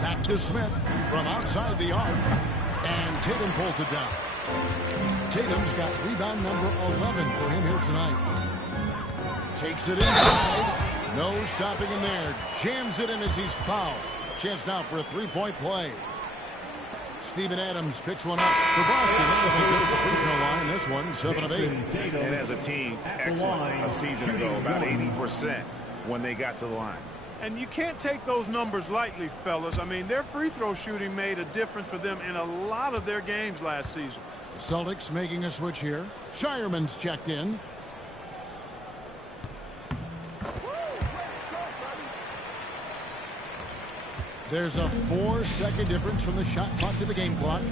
Back to Smith from outside the arc. And Tatum pulls it down. Tatum's got rebound number 11 for him here tonight. Takes it inside. No stopping him there. Jams it in as he's fouled. Chance now for a three-point play. Steven Adams picks one up for Boston. They go to the free throw line. This one, 7 of 8. And as a team, excellent a season ago, about 80% when they got to the line. And you can't take those numbers lightly, fellas. I mean, their free throw shooting made a difference for them in a lot of their games last season. Celtics making a switch here. Shireman's checked in. There's a 4-second difference from the shot clock to the game clock.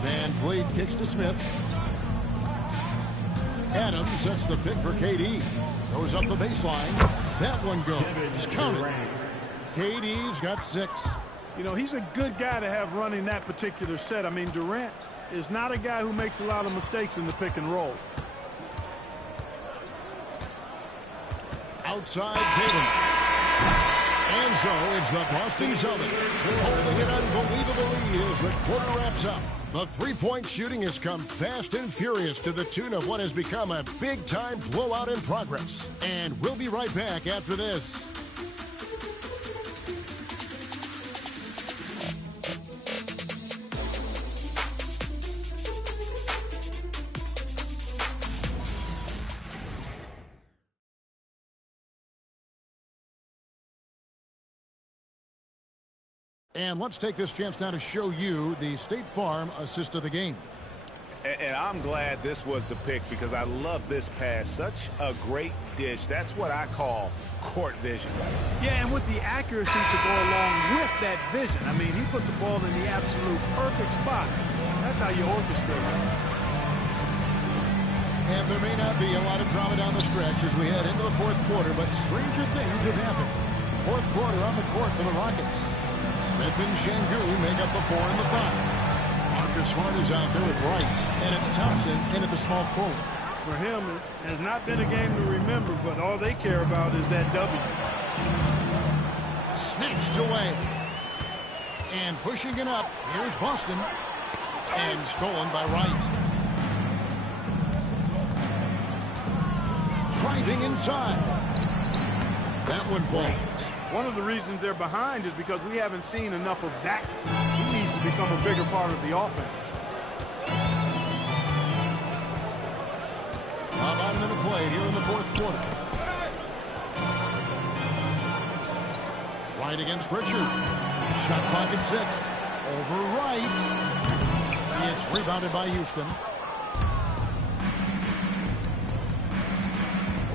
VanVleet kicks to Smith. Adams sets the pick for KD. Goes up the baseline. That one goes. Counted. KD's got 6. You know, he's a good guy to have running that particular set. I mean, Durant is not a guy who makes a lot of mistakes in the pick and roll. Outside Tatum. And so it's the Boston Celtics holding an unbelievable lead as the quarter wraps up. The three-point shooting has come fast and furious to the tune of what has become a big-time blowout in progress. And we'll be right back after this. And let's take this chance now to show you the State Farm assist of the game. And I'm glad this was the pick because I love this pass. Such a great dish. That's what I call court vision. Yeah, and with the accuracy to go along with that vision. I mean, he put the ball in the absolute perfect spot. That's how you orchestrate it. And there may not be a lot of drama down the stretch as we head into the fourth quarter, but stranger things have happened. Fourth quarter on the court for the Rockets. Smith and Şengün make up the 4 and the 5. Marcus Smart is out there with Wright, and it's Thompson in at the small forward. For him, it has not been a game to remember, but all they care about is that W. Snatched away. And pushing it up, here's Boston. And stolen by Wright. Driving inside. That one falls. One of the reasons they're behind is because we haven't seen enough of that. He needs to become a bigger part of the offense. About a minute played here in the fourth quarter. Wright against Pritchard. Shot clock at 6. Over Wright. It's rebounded by Houston.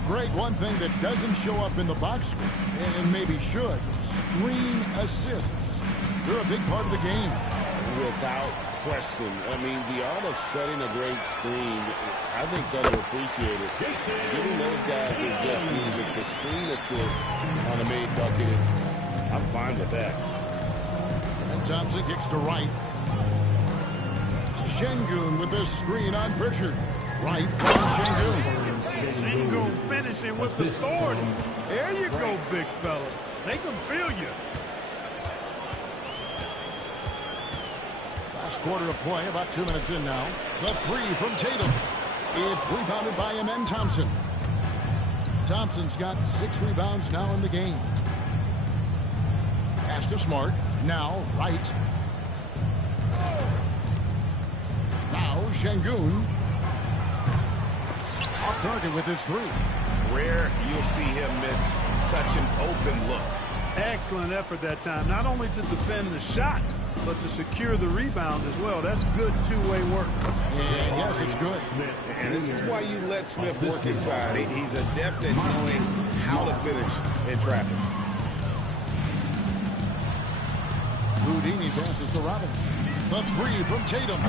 Greg, one thing that doesn't show up in the box score, and maybe should, screen assists. They're a big part of the game. Without question. I mean, the art of setting a great screen, I think, is underappreciated. Giving those guys that just need it, the screen assist on a made bucket is, I'm fine with that. And Thompson kicks to Wright. Şengün with this screen on Pritchard. Wright from Şengün. Şengün finishing with authority. There you go, big fella. They can feel you. Last quarter of play, about 2 minutes in now. The 3 from Tatum. It's rebounded by Amen Thompson. Thompson's got 6 rebounds now in the game. Pass to Smart. Now Wright. Now Şengün. Off target with his 3. Rare you'll see him miss such an open look. Excellent effort that time, not only to defend the shot, but to secure the rebound as well. That's good two-way work. And yes, it's good. And this is why you let Smith work inside. He's adept at knowing how to finish in traffic. Houdini passes to Robinson. The three from Tatum.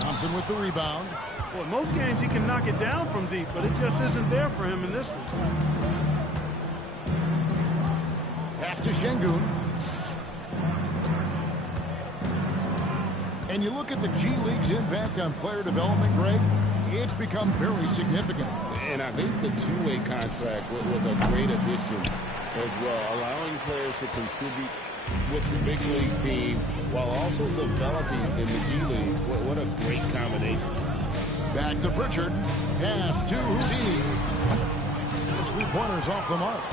Thompson with the rebound. Well, in most games he can knock it down from deep, but it just isn't there for him in this one. Pass to Şengün. And you look at the G League's impact on player development, Greg, it's become very significant. And I think the two-way contract was a great addition as well, allowing players to contribute with the big league team while also developing in the G League. What a great combination. Back to Pritchard. Pass to Houdini. His three-pointers off the mark.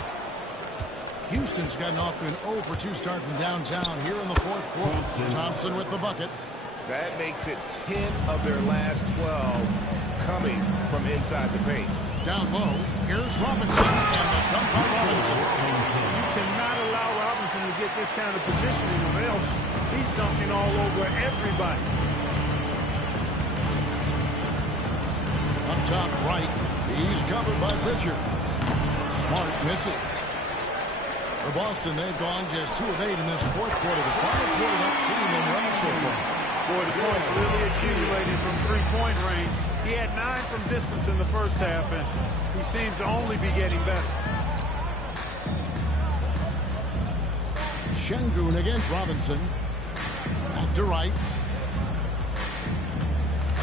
Houston's gotten off to an 0 for 2 start from downtown here in the fourth quarter. Thompson with the bucket. That makes it 10 of their last 12 coming from inside the paint. Down low, here's Robinson, and the dunk by Robinson. You cannot allow Robinson to get this kind of positioning, or else he's dunking all over everybody. Up top right, he's covered by Pritchard. Smart misses. For Boston, they've gone just 2 of 8 in this fourth quarter. The final quarter not seeing them run so far. Boy, the points really accumulating from three-point range. He had 9 from distance in the first half, and he seems to only be getting better. Şengün against Robinson. Back to right.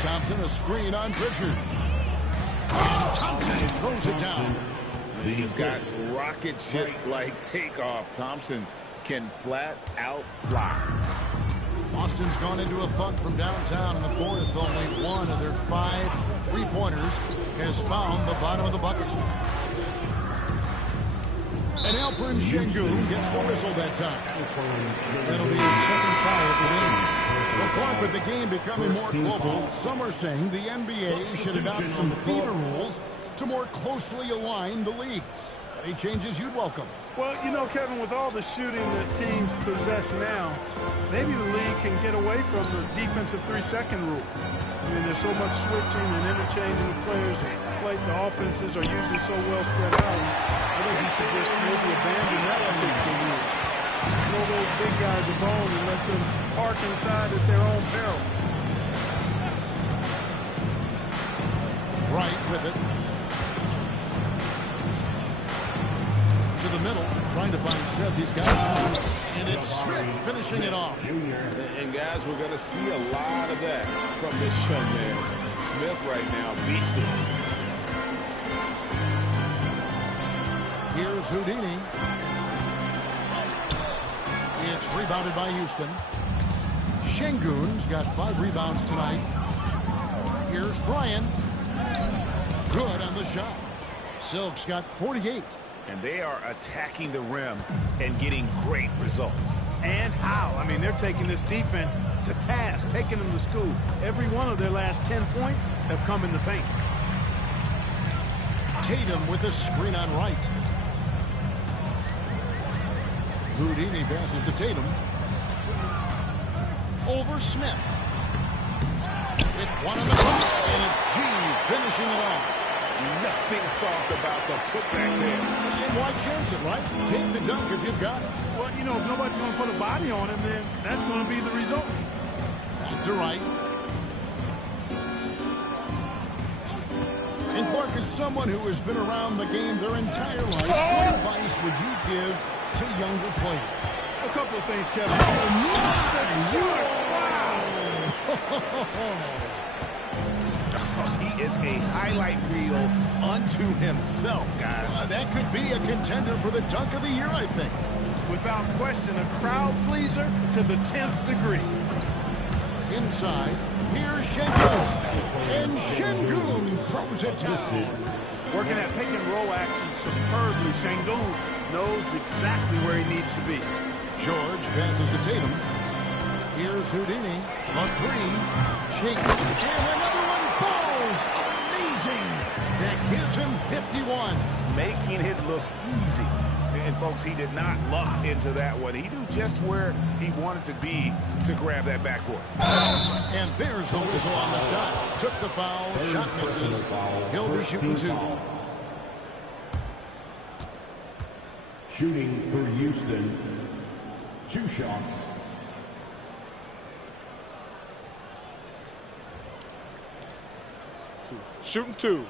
Thompson, a screen on Pritchard. And Thompson throws it down. He's got rocket ship-like takeoff. Thompson can flat out fly. Boston's gone into a funk from downtown in the fourth. Only 1 of their 5 three-pointers has found the bottom of the bucket. And Alperen Şengün gets the whistle that time. That'll be his second foul of the game. Well, Clark, with the game becoming more global, some are saying the NBA should adopt some FIBA rules to more closely align the leagues. Any changes you'd welcome? Well, you know, Kevin, with all the shooting that teams possess now, maybe the league can get away from the defensive 3-second rule. I mean, there's so much switching and interchanging of players. The offenses are usually so well spread out. I think you should just maybe abandon that particular rule. Throw those big guys a bone and let them park inside at their own peril. Right with it. To the middle, trying to find Smith. He's got it. And it's Smith finishing it off. And guys, we're going to see a lot of that from this young man. Smith right now, beasting. Here's Houdini. It's rebounded by Houston. Şengün's got 5 rebounds tonight. Here's Bryan. Good on the shot. Silk's got 48. And they are attacking the rim and getting great results. And how? I mean, they're taking this defense to task, taking them to school. Every one of their last 10 points have come in the paint. Tatum with a screen on right. Houdini passes to Tatum. Over Smith. With 1 on the clock, and it's G finishing it off. Nothing soft about the putback there. And why chance it, right? Take the dunk if you've got it. Well, you know, if nobody's going to put a body on him, then that's going to be the result. Back to right. And Clark is someone who has been around the game their entire life. What advice would you give to younger players? A couple of things, Kevin. He is a highlight reel unto himself, guys. That could be a contender for the dunk of the year, I think. Without question, a crowd pleaser to the 10th degree. Inside, here's Şengün. And Şengün throws it down. Working that pick and roll action superbly. Şengün knows exactly where he needs to be. George passes to Tatum. Here's Houdini. A 3. Chase. And another one falls. Amazing. That gives him 51. Making it look easy. And, folks, he did not luck into that one. He knew just where he wanted to be to grab that backboard. And there's the whistle on the shot. Took the foul. Shot misses. He'll be shooting 2. Shooting for Houston, 2 shots. Shooting 2.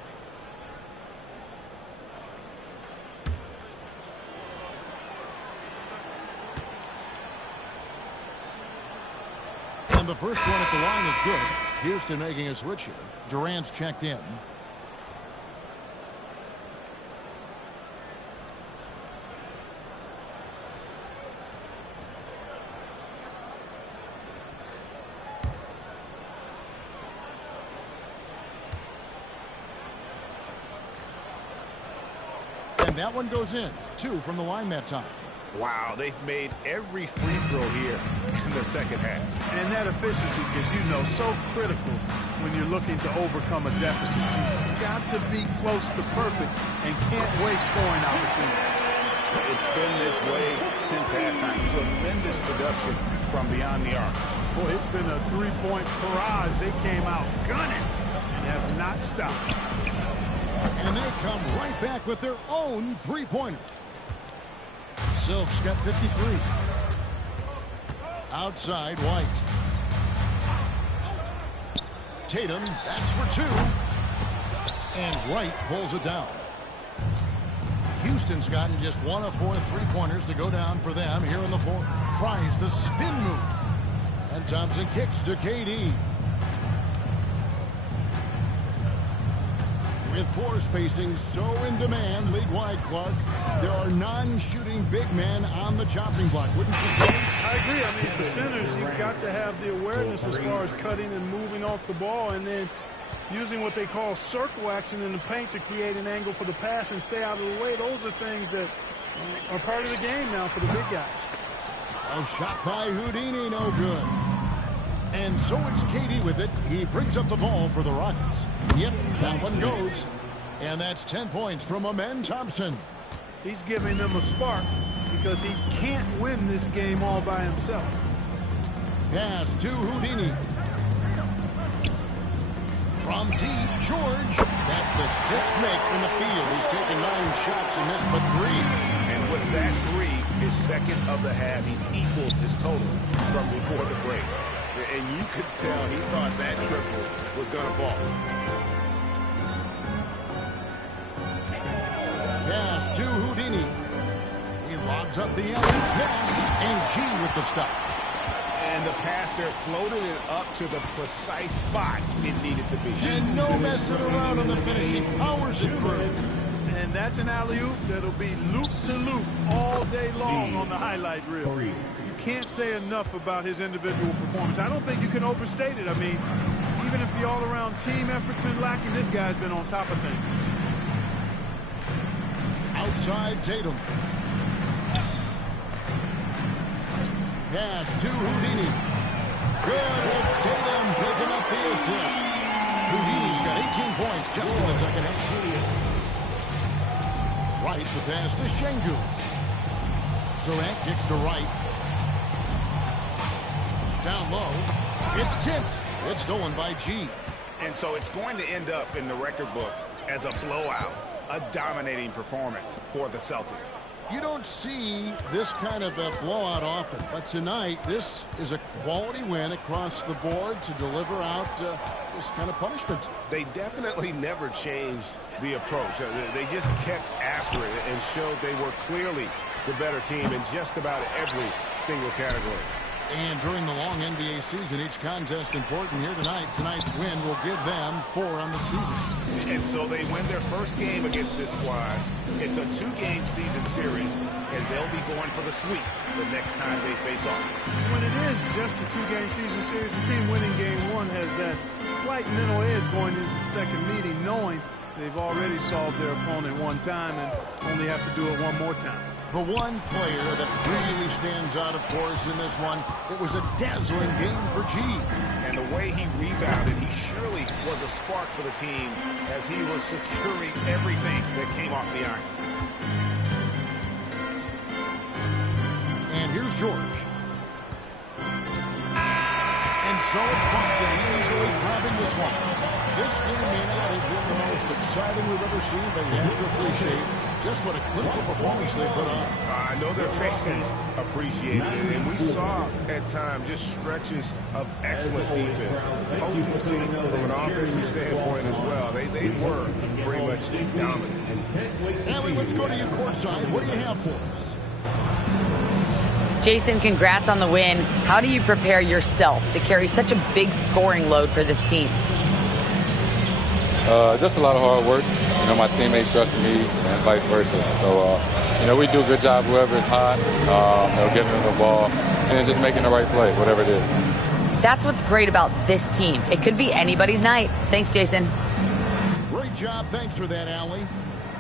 And the first one at the line is good. Houston making a switch here. Durant's checked in. And that one goes in. 2 from the line that time. Wow, they've made every free throw here in the second half. And that efficiency is, you know, so critical when you're looking to overcome a deficit. You've got to be close to perfect and can't waste scoring opportunities. It's been this way since halftime. Tremendous production from beyond the arc. Boy, it's been a three-point barrage. They came out gunning and have not stopped. And they come right back with their own three-pointer. Silk's got 53. Outside, White. Tatum, that's for 2. And Wright pulls it down. Houston's gotten just 1 of 4 three-pointers to go down for them here in the fourth. Tries the spin move. And Thompson kicks to KD. With floor spacing so in demand league-wide, Clark, there are non-shooting big men on the chopping block. Wouldn't you say? I agree. I mean, for centers, you've got to have the awareness as far as cutting and moving off the ball, and then using what they call circle action in the paint to create an angle for the pass and stay out of the way. Those are things that are part of the game now for the big guys. A shot by Houdini, no good. And so it's KD with it. He brings up the ball for the Rockets. Yep, that one goes. And that's 10 points from Amen Thompson. He's giving them a spark because he can't win this game all by himself. Pass to Houdini. From deep, George. That's the 6th make from the field. He's taken 9 shots and missed but 3. And with that 3, his second of the half, he's equaled his total from before the break. And you could tell he thought that triple was going to fall. Pass to Houdini. He lobs up the alley pass, and G with the stuff. And the pass there floated it up to the precise spot it needed to be. And no messing around on the finish. He powers it through. And that's an alley-oop that'll be loop-to-loop all day long on the highlight reel. You can't say enough about his individual performance. I don't think you can overstate it. I mean, even if the all-around team effort's been lacking, this guy's been on top of things. Outside Tatum. Pass to Houdini. Good, it's Tatum picking up the assist. Houdini's got 18 points just in the second half. Wright the pass to Şengün. Durant kicks to Wright. Down low. It's tipped. It's stolen by G. And so it's going to end up in the record books as a blowout, a dominating performance for the Celtics. You don't see this kind of a blowout often, but tonight this is a quality win across the board to deliver out this kind of punishment. They definitely never changed the approach. They just kept after it and showed they were clearly the better team in just about every single category. And during the long NBA season, each contest important here tonight. Tonight's win will give them 4 on the season. And so they win their first game against this squad. It's a 2-game season series, and they'll be going for the sweep the next time they face off. When it is just a 2-game season series, the team winning game 1 has that slight mental edge going into the second meeting, knowing they've already solved their opponent one time and only have to do it one more time. The one player that really stands out, of course, in this one, it was a dazzling game for G. And the way he rebounded, he surely was a spark for the team as he was securing everything that came off the iron. And here's George. And so it's Boston easily grabbing this one. This game may not have been the most exciting we've ever seen, but you have to appreciate just what a clinical performance they put on. I know their fans appreciated it, and we saw at times just stretches of excellent defense. Potency from an offensive standpoint as well. They were pretty much dominant. Allie, let's go to you courtside. What do you have for us? Jason, congrats on the win. How do you prepare yourself to carry such a big scoring load for this team? Just a lot of hard work. You know, my teammates trusting me and vice versa. So, you know, we do a good job, whoever is hot, getting them the ball, and then just making the right play, whatever it is. That's what's great about this team. It could be anybody's night. Thanks, Jason. Great job. Thanks for that, Allie.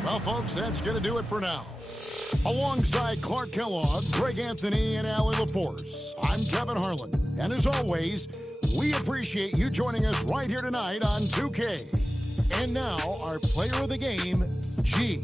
Well, folks, that's going to do it for now. Alongside Clark Kellogg, Greg Anthony, and Allie LaForce, I'm Kevin Harlan. And as always, we appreciate you joining us right here tonight on 2K. And now, our player of the game, G.